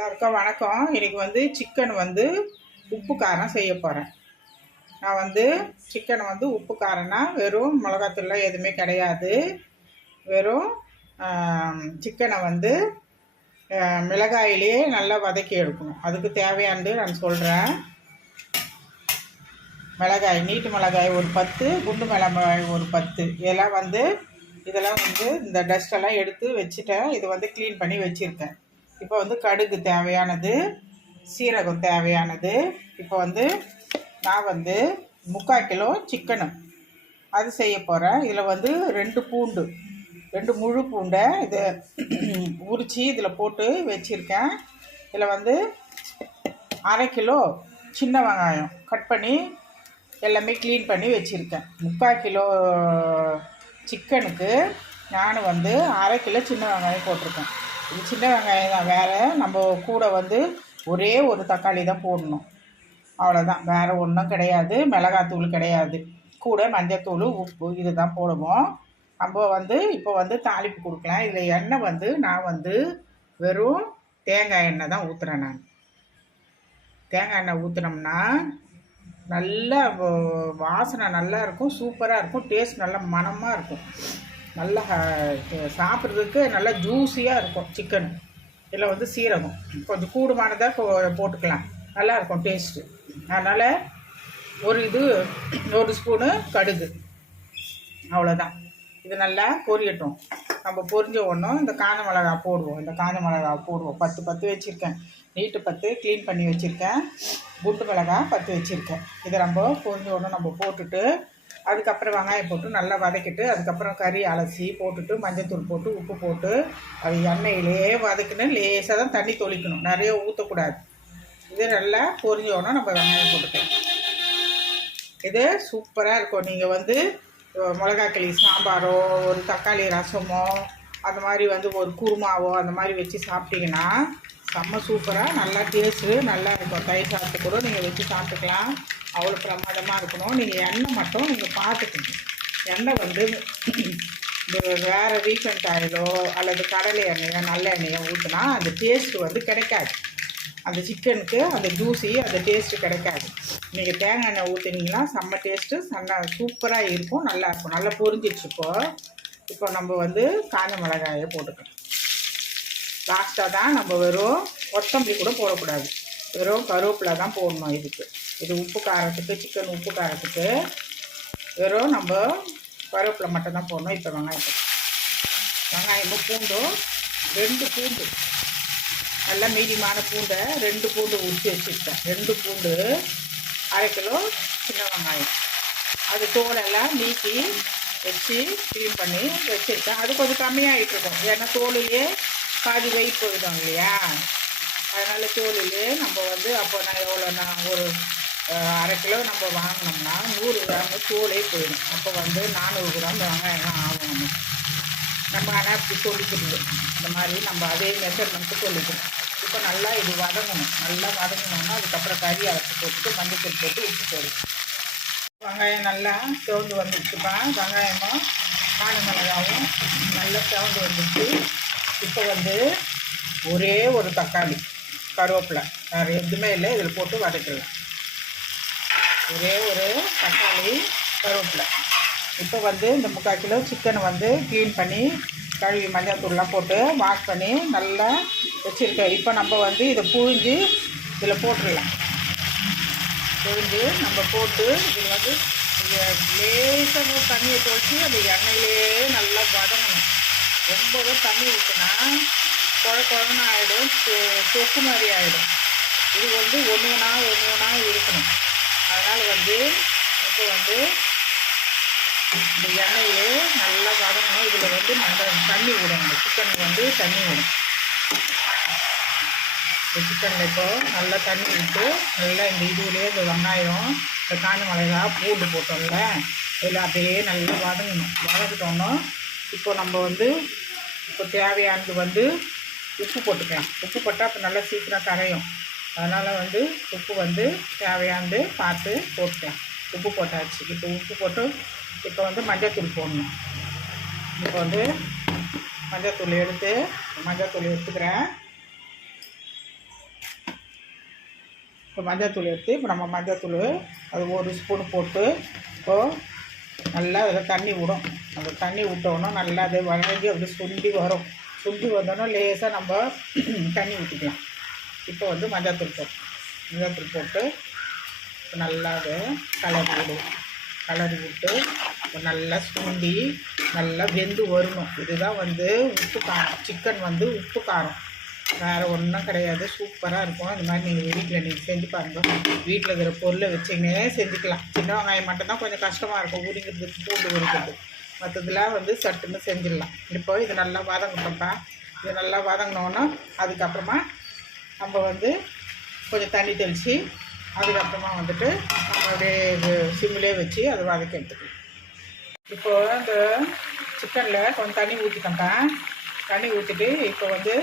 எல்லாருக்கும் வணக்கம். இன்றைக்கி வந்து சிக்கன் வந்து உப்பு காரம் செய்ய போகிறேன். நான் வந்து சிக்கனை வந்து உப்பு காரம்னா வெறும் மிளகாத்தூள்லாம் எதுவுமே கிடையாது. வெறும் சிக்கனை வந்து மிளகாயிலே நல்லா வதக்கி எடுக்கணும். அதுக்கு தேவையானது நான் சொல்கிறேன். மிளகாய், நீட்டு மிளகாய் ஒரு 10, குண்டு மிளகாய் ஒரு 10. இதெல்லாம் வந்து இந்த டஸ்டெல்லாம் எடுத்து வச்சுட்டேன். இது வந்து க்ளீன் பண்ணி வச்சுருக்கேன். இப்போ வந்து கடுகு தேவையானது, சீரகம் தேவையானது. இப்போ வந்து நான் வந்து 3/4 கிலோ சிக்கனு அது செய்ய போகிறேன். இதில் வந்து 2 முழு பூண்டை இதை உரித்து இதில் போட்டு வச்சுருக்கேன். இதில் வந்து 1/2 கிலோ சின்ன வெங்காயம் கட் பண்ணி எல்லாமே க்ளீன் பண்ணி வச்சுருக்கேன். 3/4 கிலோ சிக்கனுக்கு நான் வந்து 1/2 கிலோ சின்ன வெங்காயம் போட்டிருக்கேன். இது சின்ன வெங்காயம் தான், வேறு நம்ம கூட வந்து ஒரே ஒரு தக்காளி தான் போடணும், அவ்வளோதான். வேறு ஒன்றும் கிடையாது. மிளகாத்தூள் கிடையாது, கூட மஞ்சத்தூள், உப்பு இது தான் போடுவோம். நம்ம வந்து இப்போ வந்து தாளிப்பு கொடுக்கலாம். இதில் எண்ணெய் வந்து நான் வந்து வெறும் தேங்காய் எண்ணெய் தான் ஊற்றுறேன். நான் தேங்காய் எண்ணெய் ஊற்றுனோம்னா நல்லா வாசனை நல்லா இருக்கும், சூப்பராக இருக்கும், டேஸ்ட் நல்லா மணமாக இருக்கும், நல்லா சாப்பிட்றதுக்கு நல்லா ஜூஸியாக இருக்கும் சிக்கன். இதில் வந்து சீரகம் கொஞ்சம் கூடுமானதாக போட்டுக்கலாம், நல்லாயிருக்கும் டேஸ்ட்டு. அதனால் ஒரு ஸ்பூனு கடுகு, அவ்வளோதான். இது நல்லா பொரியட்டும். நம்ம பொரிஞ்ச ஒன்றும் இந்த காஞ்ச மிளகா போடுவோம். 10 வச்சுருக்கேன். நீட்டு 10 க்ளீன் பண்ணி வச்சுருக்கேன். குண்டு மிளகா 10 வச்சுருக்கேன். இதை நம்ம பொரிஞ்ச ஒன்று நம்ம போட்டுட்டு அதுக்கப்புறம் வெங்காயம் போட்டு நல்லா வதக்கிட்டு அதுக்கப்புறம் கறி அலசி போட்டுட்டு மஞ்சத்தூள் போட்டு உப்பு போட்டு அது எண்ணெயிலே வதக்கணும். லேசாக தான் தண்ணி தொளிக்கணும், நிறைய ஊற்றக்கூடாது. இது நல்லா பொரிஞ்சோன்னா நம்ம வெங்காயம் போட்டுக்கலாம். இது சூப்பராக இருக்கும். நீங்கள் வந்து மிளகாக்களி சாம்பாரோ ஒரு தக்காளி ரசமோ அந்த மாதிரி வந்து ஒரு குருமாவோ அந்த மாதிரி வச்சு சாப்பிட்டீங்கன்னா செம்ம சூப்பராக நல்லா டேஸ்ட்டு நல்லா இருக்கும். தயிர் சாப்பிட்டு கூட நீங்கள் வச்சு சாப்பிட்டுக்கலாம், அவ்வளோ பிரமாதமாக இருக்கணும். நீங்கள் எண்ணெய் மட்டும் நீங்கள் பார்த்துக்கணும். எண்ணெய் வந்து வேறு ரீஃபைண்ட் ஆயிலோ அல்லது கடலை எண்ணெயோ நல்ல எண்ணெயோ ஊற்றினா அந்த டேஸ்ட்டு வந்து கிடைக்காது. அந்த சிக்கனுக்கு அந்த ஜூஸி அந்த டேஸ்ட்டு கிடைக்காது. நீங்கள் தேங்காய் எண்ணெய் ஊற்றினீங்கன்னா செம்ம டேஸ்ட்டு சூப்பராக இருக்கும், நல்லாயிருக்கும். நல்லா பொரிஞ்சிடுச்சு. இப்போ நம்ம வந்து காஞ்ச மிளகாயை போட்டுக்கலாம். லாஸ்ட்டாக தான் நம்ம வெறும் கொத்தமல்லி கூட போடக்கூடாது, வெறும் கருவேப்பிலை தான் போடணும். இது உப்பு காரத்துக்கு, சிக்கன் உப்பு காரத்துக்கு வெறும் நம்ம கருவேப்பிலை மட்டும் தான் போடணும். இப்போ வெங்காயமும் பூண்டும் 2 பூண்டு நல்லா மீடியமான பூண்டை 2 பூண்டு உரித்து வச்சுருக்கேன். 2 பூண்டு, 1/2 கிலோ சின்ன வெங்காயம் அது தோலெல்லாம் நீக்கி வச்சு க்ளீன் பண்ணி வச்சுருக்கேன். அது கொஞ்சம் கம்மியாகிட்டு இருக்கும், ஏன்னா தோலையே பாதி வெயிட் போயிடும் இல்லையா. அதனால் தோலிலே நம்ம வந்து அப்போ நான் ஒரு 1/2 கிலோ நம்ம வாங்கினோம்னா 100 கிராம் தோலே போயிடும். அப்போ வந்து 400 கிராம் வெங்காயம் ஆகும். நம்ம ஆனால் அப்படி சொல்லிக்கணும், இந்த மாதிரி நம்ம அதே மெஷர்மெண்ட்டு சொல்லிக்கணும். இப்போ நல்லா இது வதங்கணும். நல்லா வதங்கினோம்னா அதுக்கப்புறம் கறி அரைச்சி போட்டுட்டு மஞ்சத்தூள் போட்டு உப்பு போடும். வெங்காயம் நல்லா சிவந்து வந்துடுச்சுப்பா. வெங்காயமும் காஞ்ச மிளகாவும் நல்லா சிவந்து வந்துடுச்சு. இப்போ வந்து ஒரே ஒரு தக்காளி, கருவேப்பிலை, வேறு எதுவுமே இல்லை, இதில் போட்டு வதக்கலாம். ஒரே ஒரு தக்காளி, கருவேப்பிலை. இப்போ வந்து இந்த 3/4 கிலோ சிக்கனை வந்து க்ளீன் பண்ணி கழுவி மஞ்சள்தூள்லாம் போட்டு வாஷ் பண்ணி நல்லா வச்சுருக்கேன். இப்போ நம்ம வந்து இதை புழிஞ்சு இதில் போட்டுடலாம். புழிஞ்சு நம்ம போட்டு இதில் வந்து லேசாக தண்ணியை தொளிச்சு அந்த எண்ணெயிலே நல்லா வதங்கணும். ரொம்பவே தண்ணி ஊற்றினா குழன்னு ஆகிடும், தொக்கு மாதிரி ஆகிடும். இது வந்து ஒன்று ஒன்றா இருக்கணும். அதனால் வந்து இப்போ வந்து இந்த எண்ணெயிலே நல்லா வதங்கணும். இதில் வந்து நல்லா தண்ணி விடும், இந்த சிக்கனுக்கு வந்து தண்ணி விடும். இந்த சிக்கனில் இப்போது நல்லா தண்ணி விட்டு நல்லா இந்த இதுலேயே இந்த வெங்காயம், இந்த காஞ்ச மிளகா, பூண்டு போட்டோம்ல, இதில் அப்படியே நல்லா வதங்கணும். வதக்கிட்டோன்னா இப்போ நம்ம வந்து இப்போ தேவையானது வந்து உப்பு போட்டுக்கலாம். உப்பு போட்டால் அப்போ நல்லா சீக்கிரம் கரையும். அதனால் வந்து உப்பு வந்து தேவையானது பார்த்து போட்டுக்கலாம். உப்பு போட்டாச்சு. இப்போ உப்பு போட்டு இப்போ வந்து மஞ்சத்தூள் போடணும். இப்போ வந்து மஞ்சத்தூள் எடுத்துக்கிறேன். இப்போ மஞ்சள்தூள் எடுத்து இப்போ நம்ம மஞ்சள்தூள் அது ஒரு ஸ்பூன் போட்டு இப்போது நல்லா அதில் தண்ணி விடும். அந்த தண்ணி விட்டோன்னா நல்லா அது வழங்கி அப்படி சுண்டி வரும். சுண்டி வந்தோன்னா லேசாக நம்ம தண்ணி ஊற்றிக்கலாம். இப்போ வந்து மஞ்சள்தூள் போட்டு நல்லா அதை கலரி விட்டு நல்லா சுண்டி நல்லா வெந்து வரணும். இதுதான் வந்து உப்பு காரம். சிக்கன் வந்து உப்பு காரம், வேறு ஒன்றும் கிடையாது. சூப்பராக இருக்கும். இந்த மாதிரி நீங்கள் செஞ்சு பாருங்கள். வீட்டில் இருக்கிற பொருளை வச்சுன்னே செஞ்சுக்கலாம். சின்ன வெங்காயம் மட்டும்தான் கொஞ்சம் கஷ்டமாக இருக்கும் உரிக்கிறதுக்கு, பூண்டு உரிக்கிறது. மற்றதெல்லாம் வந்து சட்டுன்னு செஞ்சிடலாம். இப்போ இது நல்லா வதங்கட்டோம்ப்பா. இது நல்லா வதங்கினோன்னா அதுக்கப்புறமா நம்ம வந்து கொஞ்சம் தண்ணி தெளித்து அதுக்கப்புறமா வந்துட்டு நம்ம அப்படியே சிம்மிலே வச்சு அதை வதக்கி எடுத்துக்கலாம். இப்போது அந்த சிக்கனில் கொஞ்சம் தண்ணி ஊற்றிட்டோம்ப்பா. தண்ணி ஊற்றிட்டு இப்போ வந்து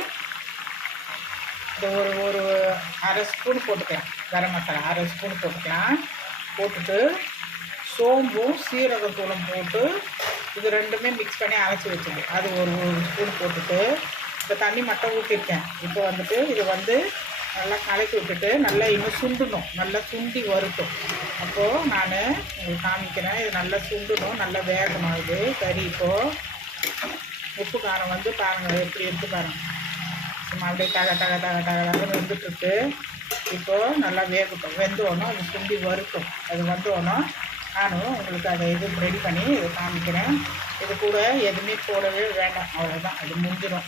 இந்த ஒரு அரை ஸ்பூன் போட்டுக்கலாம். கரம் மசாலா அரை ஸ்பூன் போட்டுட்டு சோம்பும் சீரகத்தூளும் போட்டு இது ரெண்டுமே மிக்ஸ் பண்ணி அரைச்சி வச்சுது. அது ஒரு ஸ்பூன் போட்டுட்டு இப்போ தண்ணி மட்டும் ஊற்றிருக்கேன். இப்போ வந்துட்டு இது வந்து நல்லா கலக்கி விட்டுட்டு நல்லா இன்னும் சுண்டணும். நல்லா சுண்டி வரட்டும். அப்போது நான் உங்களுக்கு காமிக்கிறேன். இது நல்லா சுண்டணும், நல்லா வேகணும். இது கறி இப்போது உப்பு காரம் வந்து பாருங்கள் எப்படி எடுத்து பாருங்கள். சும்மா அப்படியே தக வெந்துட்டுருக்கு. இப்போது நல்லா வேகட்டும். வெந்தோன்னோ அது சுண்டி வரட்டும். அது வந்தோன்னோ நானும் உங்களுக்கு அதை ரெடி பண்ணி இதை காமிக்கிறேன். இது கூட எதுவுமே போடவே வேண்டாம், அவ்வளோதான். அது முடிஞ்சிடும்.